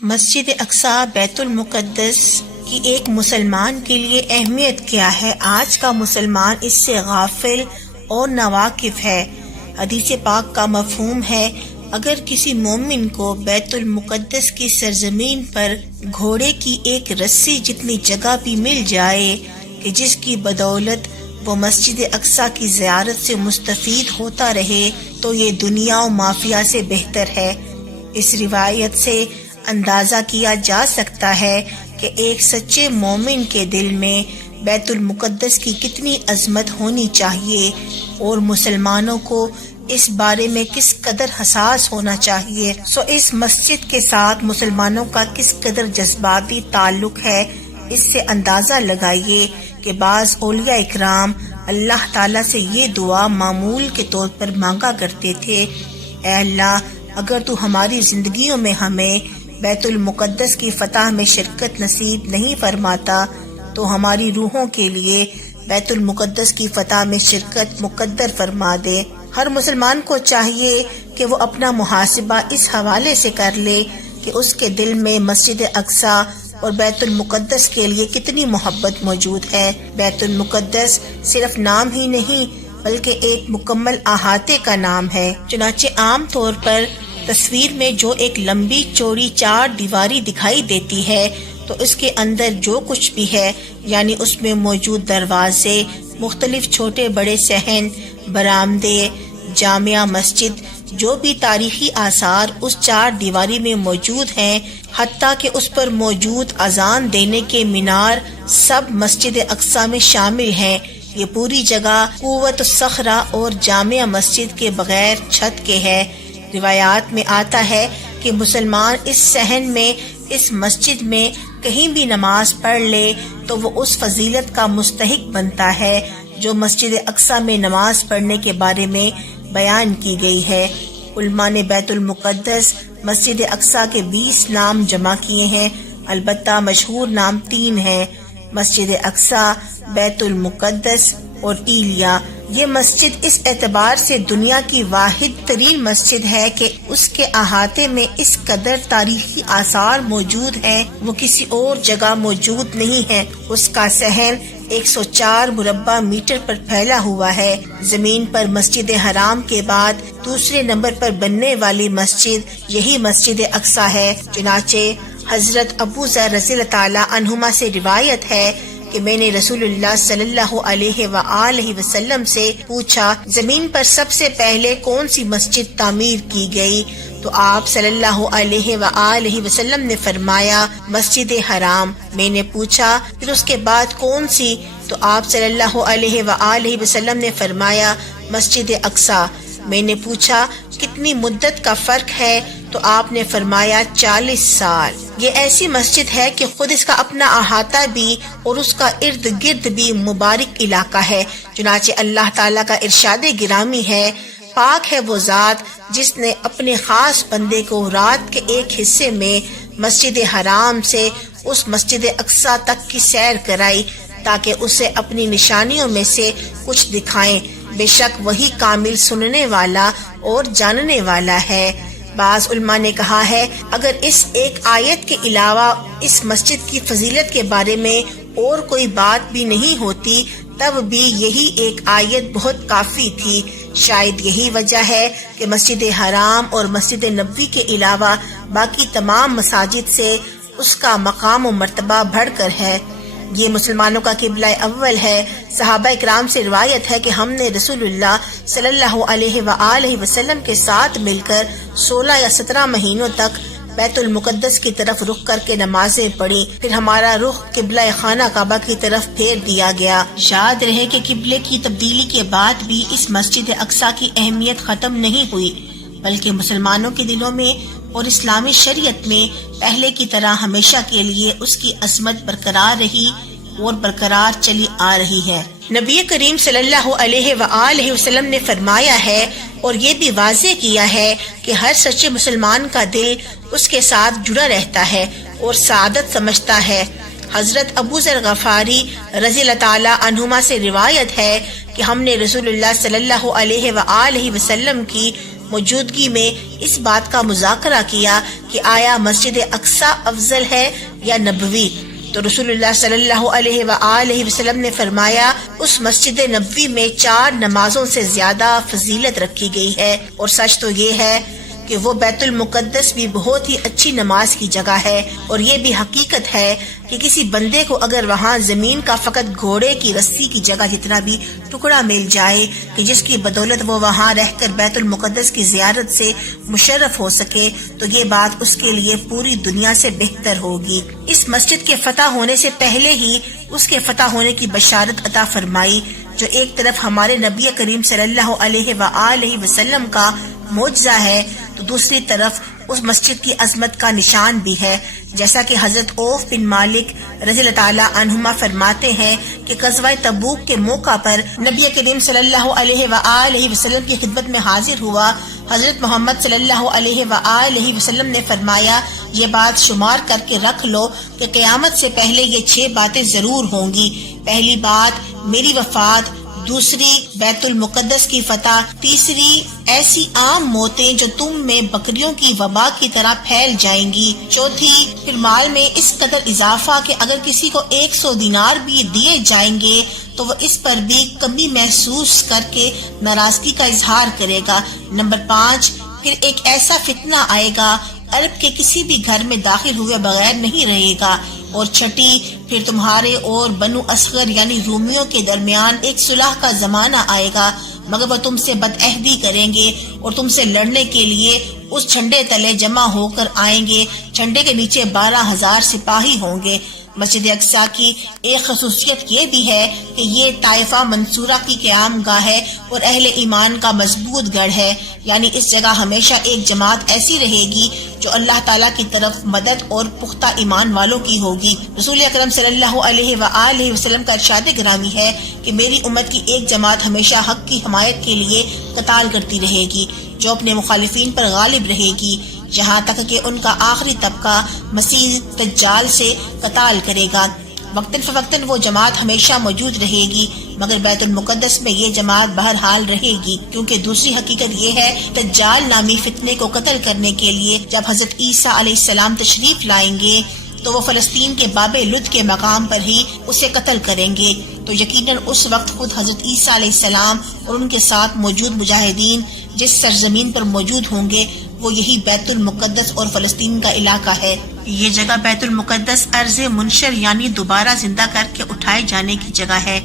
مسجد اقصی بیت المقدس کی ایک مسلمان کے لیے اہمیت کیا ہے؟ آج کا مسلمان اس سے غافل اور ناواقف ہے۔ حدیث پاک کا مفہوم ہے، اگر کسی مومن کو بیت المقدس کی سرزمین پر گھوڑے کی ایک رسی جتنی جگہ بھی مل جائے کہ جس کی بدولت وہ مسجد اقصی کی زیارت سے مستفید ہوتا رہے تو یہ دنیا و مافیا سے بہتر ہے۔ اس روایت سے اندازہ کیا جا سکتا ہے کہ ایک سچے مومن کے دل میں بیت المقدس کی کتنی عظمت ہونی چاہیے اور مسلمانوں کو اس بارے میں کس قدر حساس ہونا چاہیے۔ اس مسجد کے ساتھ مسلمانوں کا کس قدر جذباتی تعلق ہے، اس سے اندازہ لگائیے کہ بعض اولیاء اکرام اللہ تعالیٰ سے یہ دعا معمول کے طور پر مانگا کرتے تھے، اے اللہ اگر تو ہماری زندگیوں میں ہمیں بیت المقدس کی فتح میں شرکت نصیب نہیں فرماتا تو ہماری روحوں کے لیے بیت المقدس کی فتح میں شرکت مقدر فرما دے۔ ہر مسلمان کو چاہیے کہ وہ اپنا محاسبہ اس حوالے سے کر لے کہ اس کے دل میں مسجد اقصی اور بیت المقدس کے لیے کتنی محبت موجود ہے۔ بیت المقدس صرف نام ہی نہیں بلکہ ایک مکمل احاطے کا نام ہے۔ چنانچہ عام طور پر تصویر میں جو ایک لمبی چوڑی 4 دیواری دکھائی دیتی ہے تو اس کے اندر جو کچھ بھی ہے، یعنی اس میں موجود دروازے، مختلف چھوٹے بڑے صحن، برآمدے، جامع مسجد، جو بھی تاریخی آثار اس 4 دیواری میں موجود ہیں، حتیٰ کہ اس پر موجود اذان دینے کے مینار، سب مسجد اقصی میں شامل ہیں۔ یہ پوری جگہ قوت الصخرہ اور جامع مسجد کے بغیر چھت کے ہے۔ روایات میں آتا ہے کہ مسلمان اس صحن میں، اس مسجد میں کہیں بھی نماز پڑھ لے تو وہ اس فضیلت کا مستحق بنتا ہے جو مسجد اقصی میں نماز پڑھنے کے بارے میں بیان کی گئی ہے۔ علماء نے بیت المقدس مسجد اقصی کے 20 نام جمع کیے ہیں، البتہ مشہور نام 3 ہیں: مسجد اقصی، بیت المقدس اور ایلیا۔ یہ مسجد اس اعتبار سے دنیا کی واحد ترین مسجد ہے کہ اس کے احاطے میں اس قدر تاریخی آثار موجود ہیں، وہ کسی اور جگہ موجود نہیں ہیں۔ اس کا صحن 104 مربع میٹر پر پھیلا ہوا ہے۔ زمین پر مسجد حرام کے بعد دوسرے نمبر پر بننے والی مسجد یہی مسجد اقصی ہے۔ چنانچہ حضرت ابو ذر رضی اللہ تعالی عنہما سے روایت ہے کہ میں نے رسول اللہ صلی اللہ علیہ وآلہ وسلم سے پوچھا، زمین پر سب سے پہلے کون سی مسجد تعمیر کی گئی؟ تو آپ صلی اللہ علیہ وآلہ وسلم نے فرمایا، مسجد حرام۔ میں نے پوچھا، پھر اس کے بعد کون سی؟ تو آپ صلی اللہ علیہ وآلہ وسلم نے فرمایا، مسجد اقصی۔ میں نے پوچھا، کتنی مدت کا فرق ہے؟ تو آپ نے فرمایا 40 سال۔ یہ ایسی مسجد ہے کہ خود اس کا اپنا احاطہ بھی اور اس کا ارد گرد بھی مبارک علاقہ ہے۔ چنانچہ اللہ تعالیٰ کا ارشاد گرامی ہے، پاک ہے وہ ذات جس نے اپنے خاص بندے کو رات کے ایک حصے میں مسجد حرام سے اس مسجد اقصی تک کی سیر کرائی تاکہ اسے اپنی نشانیوں میں سے کچھ دکھائیں۔ بے شک وہی کامل سننے والا اور جاننے والا ہے۔ بعض علماء نے کہا ہے، اگر اس ایک آیت کے علاوہ اس مسجد کی فضیلت کے بارے میں اور کوئی بات بھی نہیں ہوتی تب بھی یہی ایک آیت بہت کافی تھی۔ شاید یہی وجہ ہے کہ مسجد حرام اور مسجد نبوی کے علاوہ باقی تمام مساجد سے اس کا مقام و مرتبہ بڑھ کر ہے۔ یہ مسلمانوں کا قبلہ اول ہے۔ صحابہ اکرام سے روایت ہے کہ ہم نے رسول اللہ صلی اللہ علیہ وآلہ وسلم کے ساتھ مل کر 16 یا 17 مہینوں تک بیت المقدس کی طرف رخ کر کے نمازیں پڑھی، پھر ہمارا رخ قبلہ خانہ کعبہ کی طرف پھیر دیا گیا۔ یاد رہے کہ قبلے کی تبدیلی کے بعد بھی اس مسجد اقصی کی اہمیت ختم نہیں ہوئی، بلکہ مسلمانوں کے دلوں میں اور اسلامی شریعت میں پہلے کی طرح ہمیشہ کے لیے اس کی عظمت برقرار رہی اور برقرار چلی آ رہی ہے۔ نبی کریم صلی اللہ علیہ وآلہ وسلم نے فرمایا ہے اور یہ بھی واضح کیا ہے کہ ہر سچے مسلمان کا دل اس کے ساتھ جڑا رہتا ہے اور سعادت سمجھتا ہے۔ حضرت ابو ذر غفاری رضی اللہ تعالی عنہما سے روایت ہے کہ ہم نے رسول اللہ صلی اللہ علیہ وآلہ وسلم کی موجودگی میں اس بات کا مذاکرہ کیا کہ آیا مسجد اقصی افضل ہے یا نبوی، تو رسول اللہ صلی اللہ علیہ وآلہ وسلم نے فرمایا اس مسجد نبوی میں 4 نمازوں سے زیادہ فضیلت رکھی گئی ہے، اور سچ تو یہ ہے کہ وہ بیت المقدس بھی بہت ہی اچھی نماز کی جگہ ہے، اور یہ بھی حقیقت ہے کہ کسی بندے کو اگر وہاں زمین کا فقط گھوڑے کی رسی کی جگہ جتنا بھی ٹکڑا مل جائے کہ جس کی بدولت وہ وہاں رہ کر بیت المقدس کی زیارت سے مشرف ہو سکے، تو یہ بات اس کے لیے پوری دنیا سے بہتر ہوگی۔ اس مسجد کے فتح ہونے سے پہلے ہی اس کے فتح ہونے کی بشارت عطا فرمائی، جو ایک طرف ہمارے نبی کریم صلی اللہ علیہ وآلہ وسلم کا معجزہ ہے، تو دوسری طرف اس مسجد کی عظمت کا نشان بھی ہے، جیسا کہ حضرت عوف بن مالک رضی اللہ تعالیٰ عنہما فرماتے ہیں کہ غزوہ تبوک کے موقع پر نبی کریم صلی اللہ علیہ وآلہ وسلم کی خدمت میں حاضر ہوا۔ حضرت محمد صلی اللہ علیہ وآلہ وسلم نے فرمایا یہ بات شمار کر کے رکھ لو کہ قیامت سے پہلے یہ 6 باتیں ضرور ہوں گی۔ پہلی بات میری وفات، دوسری بیت المقدس کی فتح، تیسری ایسی عام موتیں جو تم میں بکریوں کی وبا کی طرح پھیل جائیں گی، چوتھی پھر مال میں اس قدر اضافہ کہ اگر کسی کو 100 دینار بھی دیے جائیں گے تو وہ اس پر بھی کمی محسوس کر کے ناراضگی کا اظہار کرے گا۔ نمبر 5 پھر ایک ایسا فتنہ آئے گا عرب کے کسی بھی گھر میں داخل ہوئے بغیر نہیں رہے گا، اور چھٹی پھر تمہارے اور بنو اصغر یعنی رومیوں کے درمیان ایک صلح کا زمانہ آئے گا، مگر وہ تم سے بدعہدی کریں گے اور تم سے لڑنے کے لیے اس جھنڈے تلے جمع ہو کر آئیں گے، جھنڈے کے نیچے 12,000 سپاہی ہوں گے۔ مسجد اقصی کی ایک خصوصیت یہ بھی ہے کہ یہ طائفہ منصورہ کی قیام گاہ ہے اور اہل ایمان کا مضبوط گڑھ ہے، یعنی اس جگہ ہمیشہ ایک جماعت ایسی رہے گی جو اللہ تعالیٰ کی طرف مدد اور پختہ ایمان والوں کی ہوگی۔ رسول اکرم صلی اللہ علیہ وآلہ وسلم کا ارشاد گرامی ہے کہ میری امت کی ایک جماعت ہمیشہ حق کی حمایت کے لیے قتال کرتی رہے گی، جو اپنے مخالفین پر غالب رہے گی، جہاں تک کہ ان کا آخری طبقہ مسیح دجال سے قتال کرے گا۔ وقتاً فوقتاً وہ جماعت ہمیشہ موجود رہے گی، مگر بیت المقدس میں یہ جماعت بہرحال رہے گی، کیونکہ دوسری حقیقت یہ ہے دجال نامی فتنے کو قتل کرنے کے لیے جب حضرت عیسیٰ علیہ السلام تشریف لائیں گے تو وہ فلسطین کے باب لد کے مقام پر ہی اسے قتل کریں گے، تو یقیناً اس وقت خود حضرت عیسیٰ علیہ السلام اور ان کے ساتھ موجود مجاہدین جس سرزمین پر موجود ہوں گے وہ یہی بیت المقدس اور فلسطین کا علاقہ ہے۔ یہ جگہ بیت المقدس ارض منشر یعنی دوبارہ زندہ کر کے اٹھائے جانے کی جگہ ہے،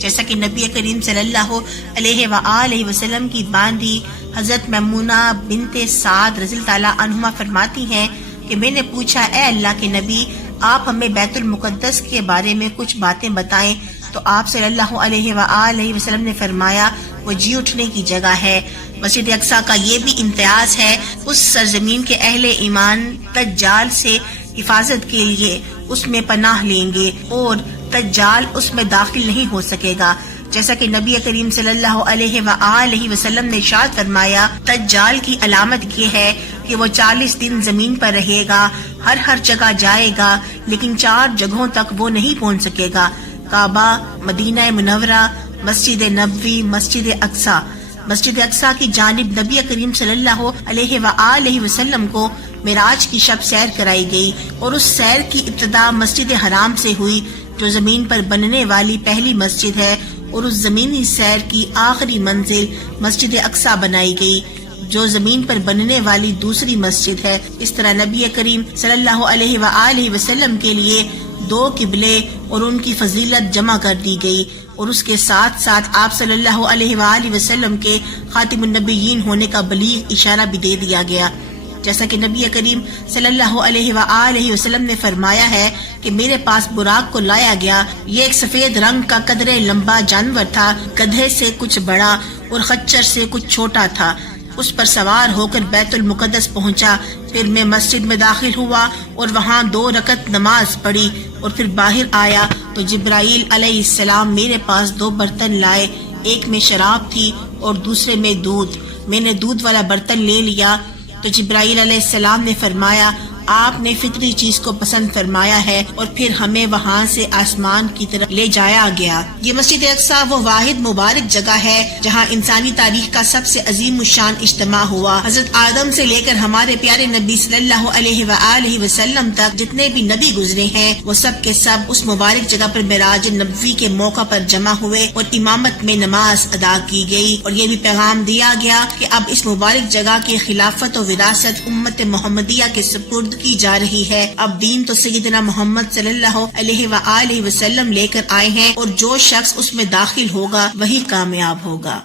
جیسا کہ نبی کریم صلی اللہ علیہ وآلہ وسلم کی باندھی حضرت میمونہ بنت سعد رضی اللہ تعالیٰ عنہما فرماتی ہیں کہ میں نے پوچھا اے اللہ کے نبی آپ ہمیں بیت المقدس کے بارے میں کچھ باتیں بتائیں، تو آپ صلی اللہ علیہ وآلہ وسلم نے فرمایا وہ جی اٹھنے کی جگہ ہے۔ مسجد اقصی کا یہ بھی امتیاز ہے اس سرزمین کے اہل ایمان دجال سے حفاظت کے لیے اس میں پناہ لیں گے اور دجال اس میں داخل نہیں ہو سکے گا، جیسا کہ نبی کریم صلی اللہ علیہ وآلہ وسلم نے ارشاد فرمایا دجال کی علامت یہ ہے کہ وہ 40 دن زمین پر رہے گا، ہر جگہ جائے گا، لیکن 4 جگہوں تک وہ نہیں پہنچ سکے گا، کعبہ، مدینہ منورہ، مسجد نبوی، مسجد اقصی۔ مسجد اقصی کی جانب نبی کریم صلی اللہ علیہ وآلہ وسلم کو معراج کی شب سیر کرائی گئی، اور اس سیر کی ابتدا مسجد حرام سے ہوئی جو زمین پر بننے والی پہلی مسجد ہے، اور اس زمینی سیر کی آخری منزل مسجد اقصی بنائی گئی جو زمین پر بننے والی دوسری مسجد ہے۔ اس طرح نبی کریم صلی اللہ علیہ وآلہ وسلم کے لیے 2 قبلے اور ان کی فضیلت جمع کر دی گئی، اور اس کے ساتھ ساتھ آپ صلی اللہ علیہ وآلہ وسلم کے خاتم النبیین ہونے کا بلیغ اشارہ بھی دے دیا گیا، جیسا کہ نبی کریم صلی اللہ علیہ وآلہ وسلم نے فرمایا ہے کہ میرے پاس براق کو لایا گیا، یہ ایک سفید رنگ کا قدرے لمبا جانور تھا، گدھے سے کچھ بڑا اور خچر سے کچھ چھوٹا تھا، اس پر سوار ہو کر بیت المقدس پہنچا، پھر میں مسجد میں داخل ہوا اور وہاں 2 رکعت نماز پڑھی، اور پھر باہر آیا تو جبرائیل علیہ السلام میرے پاس 2 برتن لائے، ایک میں شراب تھی اور دوسرے میں دودھ، میں نے دودھ والا برتن لے لیا تو جبرائیل علیہ السلام نے فرمایا آپ نے فطری چیز کو پسند فرمایا ہے اور پھر ہمیں وہاں سے آسمان کی طرف لے جایا گیا۔ یہ مسجد اقصی وہ واحد مبارک جگہ ہے جہاں انسانی تاریخ کا سب سے عظیم الشان اجتماع ہوا۔ حضرت آدم سے لے کر ہمارے پیارے نبی صلی اللہ علیہ وآلہ وسلم تک جتنے بھی نبی گزرے ہیں وہ سب کے سب اس مبارک جگہ پر معراج نبوی کے موقع پر جمع ہوئے اور امامت میں نماز ادا کی گئی، اور یہ بھی پیغام دیا گیا کہ اب اس مبارک جگہ کی خلافت و وراثت امت محمدیہ کے سپرد کی جا رہی ہے۔ اب دین تو سیدنا محمد صلی اللہ علیہ وآلہ وسلم لے کر آئے ہیں، اور جو شخص اس میں داخل ہوگا وہی کامیاب ہوگا۔